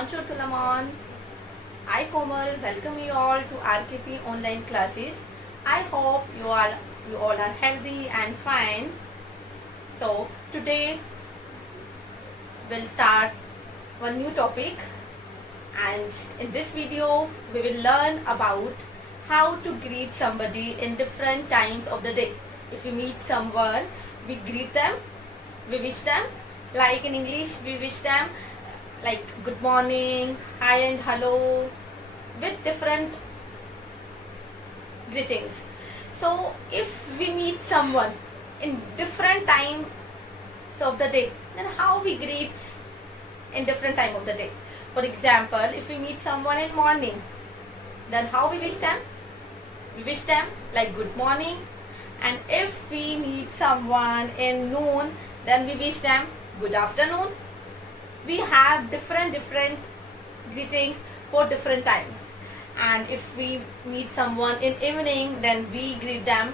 Bonjour tout le monde. I Komal welcome you all to RKP online classes. I hope you all are healthy and fine. So today we'll start one new topic, and in this video we will learn about how to greet somebody in different times of the day. If we meet someone, we greet them, we wish them. Like in English, we wish them like good morning, hi and hello, with different greetings. So if we meet someone in different times of the day, then how we greet in different time of the day? For example, if we meet someone in morning, then how we wish them? We wish them like good morning. And if we meet someone in noon, then we wish them good afternoon. We have different greetings for different times. And if we meet someone in evening, then we greet them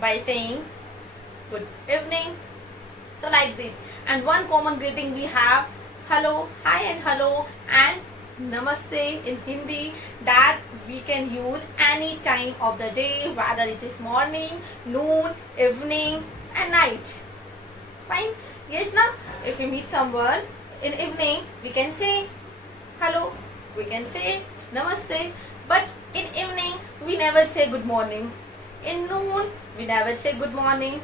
by saying good evening. So like this. And one common greeting we have hello, hi and hello, and namaste in Hindi, that we can use any time of the day, whether it is morning, noon, evening and night. Fine? Yes, now if we meet someone in evening, we can say hello, we can say namaste, but in evening we never say good morning. In noon we never say good morning.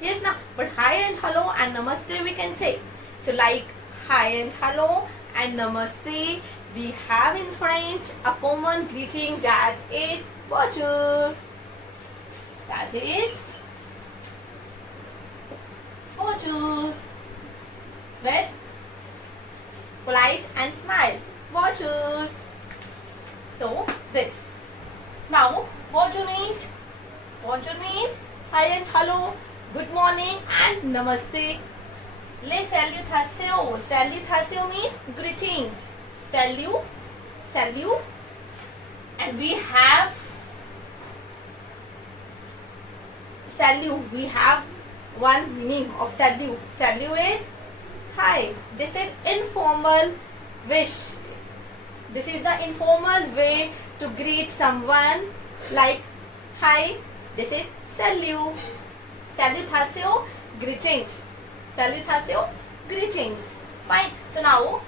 Yes, now, but hi and hello and namaste we can say. So like hi and hello and namaste, we have in French a common greeting, that is bonjour. That is bonjour, with polite and smile. Bonjour. So this. Now bonjour means hi and hello, good morning and namaste. Les salutations. Salutation means greetings. Salute. And we have salute. We have one meaning of salute. Salute is hi. This is informal wish. This is the informal way to greet someone, like hi. This is salute. Salutation, greetings. Salutation, greetings. Fine. So now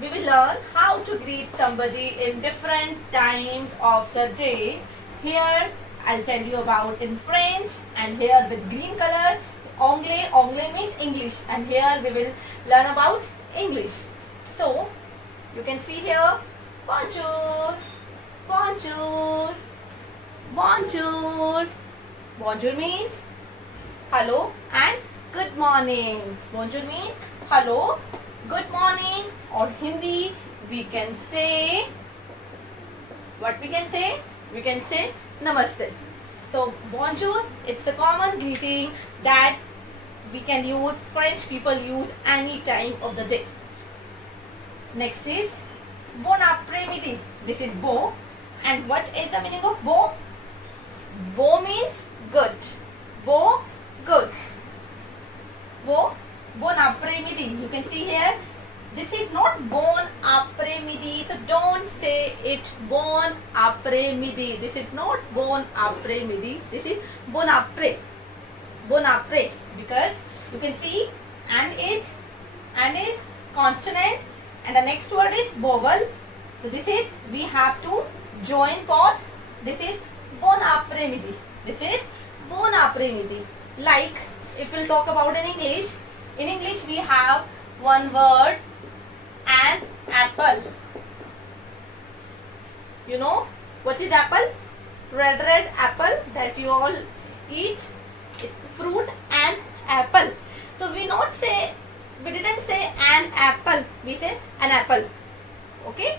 we will learn how to greet somebody in different times of the day. Here I'll tell you about in French, and here with green color anglais means English, and here we will learn about English. So you can see here bonjour, bonjour, bonjour. Bonjour means hello and good morning. Bonjour means hello, good morning, or Hindi we can say, what we can say? We can say namaste. So bonjour, it's a common greeting that we can use, French people use any time of the day. Next is bon après-midi. This is bon. And what is the meaning of bon? Bon means good. Bon, good. Bon après-midi. You can see here, this is not bon après-midi. So don't say it bon après-midi. This is not bon après-midi. This is bon après. Bon après. Because you can see an is consonant, and the next word is vowel. So this is, we have to join both. This is bon après-midi. This is bon après-midi. Like if we'll talk about in English we have one word, an apple. You know what is apple? Red apple that you all eat. It's fruit and apple. So we didn't say an apple, we say an apple. Okay?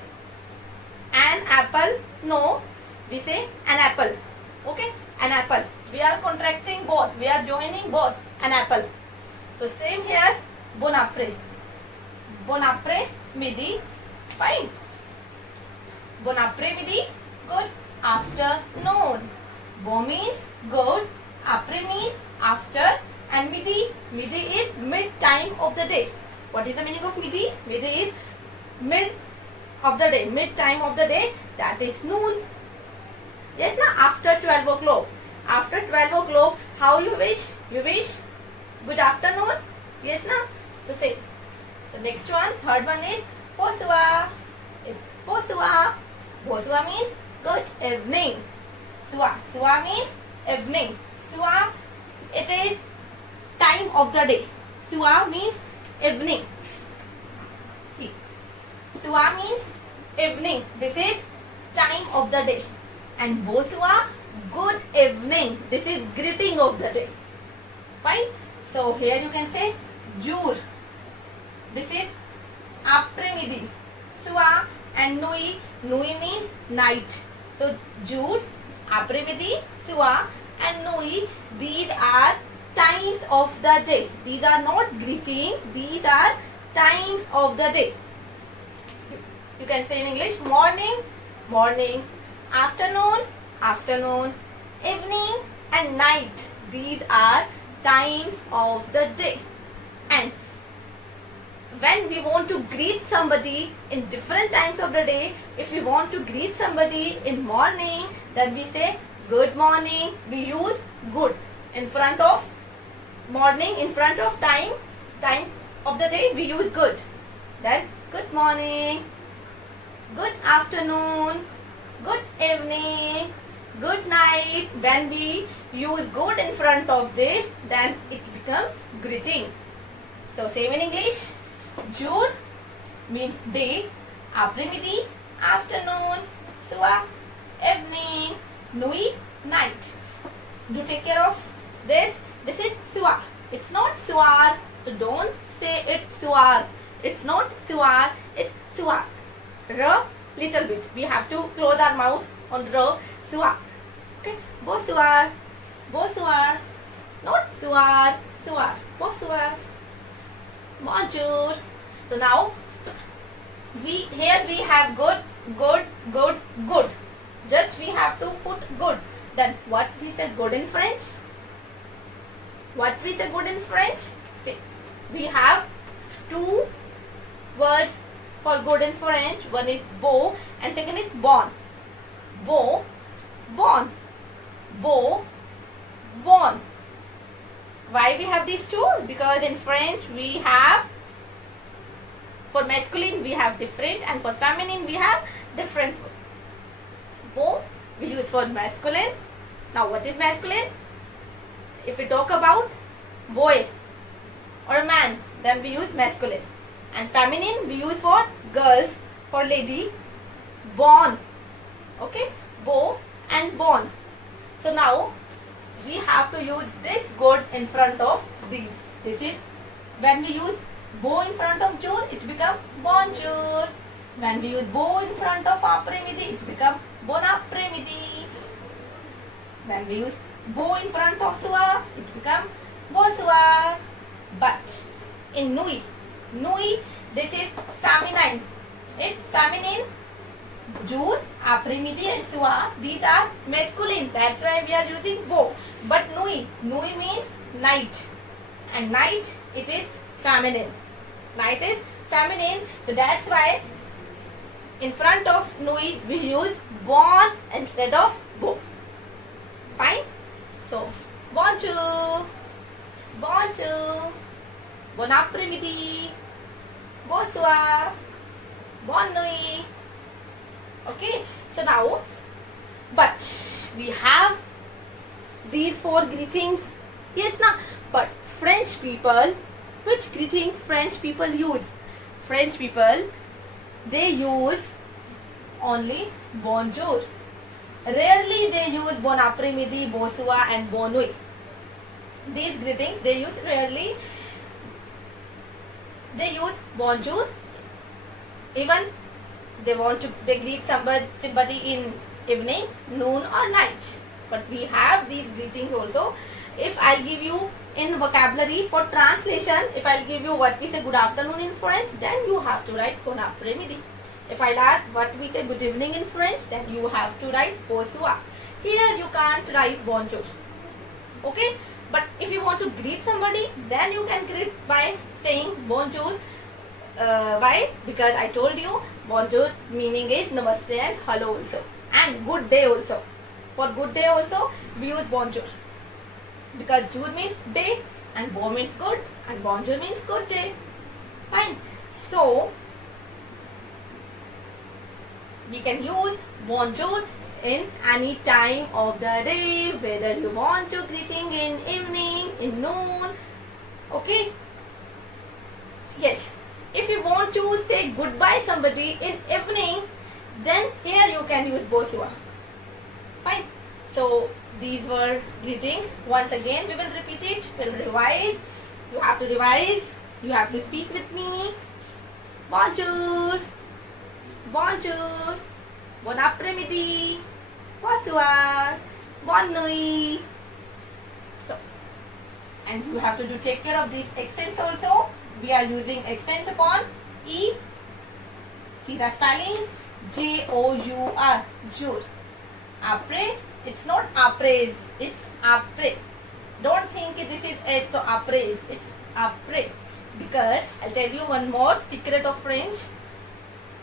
An apple, no, we say an apple. Okay? An apple. We are contracting both, we are joining both, an apple. So same here, bon après. Bon après-midi, fine. Bon après-midi, good afternoon. Bon means good, après means after, and midi is mid time of the day. What is the meaning of midi? Midi is mid of the day, mid time of the day, that is noon. Yes, na? After 12 o'clock. After 12 o'clock, how you wish? You wish good afternoon? Yes, na? So say, the next one, third one is Posua. It's Posua. Posua means good evening. Sua. Sua means evening. Sua, it is time of the day. Sua means evening. See, Sua means evening. This is time of the day. And Bosua, good evening. This is greeting of the day. Fine. So here you can say Jur. This is après-midi. Sua and Nui. Nui means night. So Jur, après-midi, Sua and Nui. These are times of the day. These are not greetings. These are times of the day. You can say in English morning, morning, afternoon, afternoon, evening and night. These are times of the day. And when we want to greet somebody in different times of the day, if we want to greet somebody in morning, then we say good morning. We use good in front of morning, in front of time of the day, we use good. Then good morning, good afternoon, good evening, good night. When we use good in front of this, then it becomes greeting. So same in English. Jour means day, après-midi, afternoon, soir, evening, nuit, night. Do take care of this. This is soir. It's not soir. So don't say it's soir. It's not soir. It's soir. R, little bit. We have to close our mouth on R. Soir. Okay. Bonsoir. Bonsoir. Not soir. Soir. Bonsoir. Bonjour. So now here we have good, good, good, good. Just we have to put good. Then what we say good in French? What we say good in French? See, we have two words for good in French. One is beau and second is bon. Beau, bon. Beau, bon. Why we have these two? Because in French we have, for masculine we have different and for feminine we have different. Beau we use for masculine. Now what is masculine? If we talk about boy or a man, then we use masculine. And feminine we use for girls, for lady, born. Okay, beau and born. So now we have to use this good in front of these. This is when we use beau in front of jour, it becomes bonjour. When we use beau in front of après-midi, it becomes bon après-midi. When we use beau in front of soir, it becomes bonsoir. But in nuit, nuit, this is feminine. It's feminine. Jour, après-midi and soir, these are masculine. That's why we are using beau. But nuit, nuit means night. And night, it is feminine. Night is feminine. So that's why in front of nuit, we use bon instead of beau. Fine? So, bonjour, bonjour, bon après-midi, bonsoir, bonne nuit. Okay, so now, but we have these four greetings. Yes, na? But French people, which greeting French people use? French people, they use only bonjour. Rarely they use bon après-midi, bonsoir and bonne nuit. These greetings they use rarely. They use bonjour. Even they greet somebody in evening, noon or night. But we have these greetings also. If I'll give you in vocabulary for translation, if I'll give you what we say good afternoon in French, then you have to write bon après-midi. If I'll ask what we say good evening in French, then you have to write bonsoir. Here you can't write bonjour. Okay? But if you want to greet somebody, then you can greet by saying bonjour. Why? Because I told you bonjour meaning is namaste and hello also, and good day also. For good day also we use bonjour, because jour means day and bon means good and bonjour means good day. Fine. So we can use bonjour in any time of the day, whether you want to greeting in evening, in noon. Okay. Yes. If you want to say goodbye somebody in evening, then here you can use bonsoir. Fine. So these were greetings. Once again we will repeat it. We'll revise. You have to revise. You have to speak with me. Bonjour. Bonjour. Bon après-midi. Bonsoir. Bonne nuit. So, and you have to take care of these accents also. We are using accent upon E. See the spelling? J-O-U-R. Jour. Après. It's not après. It's après. Don't think this is S to après. It's après. Because I'll tell you one more secret of French.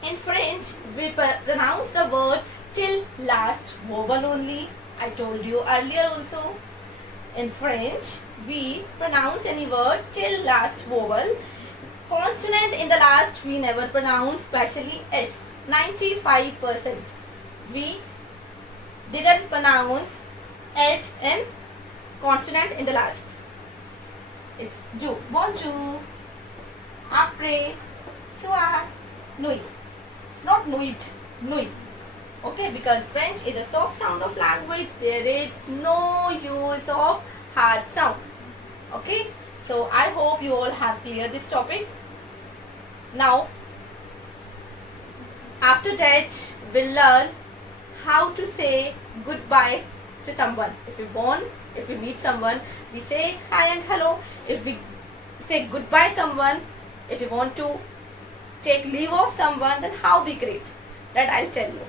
In French, we pronounce the word till last vowel only. I told you earlier also. In French, we pronounce any word till last vowel. Consonant in the last we never pronounce, especially S. 95%. We didn't pronounce S in consonant in the last. It's jour, bonjour, après, soir, nuit. It's not nuit, nuit. Okay, because French is a soft sound of language. There is no use of hard sound. Okay, so I hope you all have cleared this topic. Now, after that, we'll learn how to say goodbye to someone. If we meet someone, we say hi and hello. If we say goodbye someone, if you want to take leave of someone, then how we greet. That I'll tell you.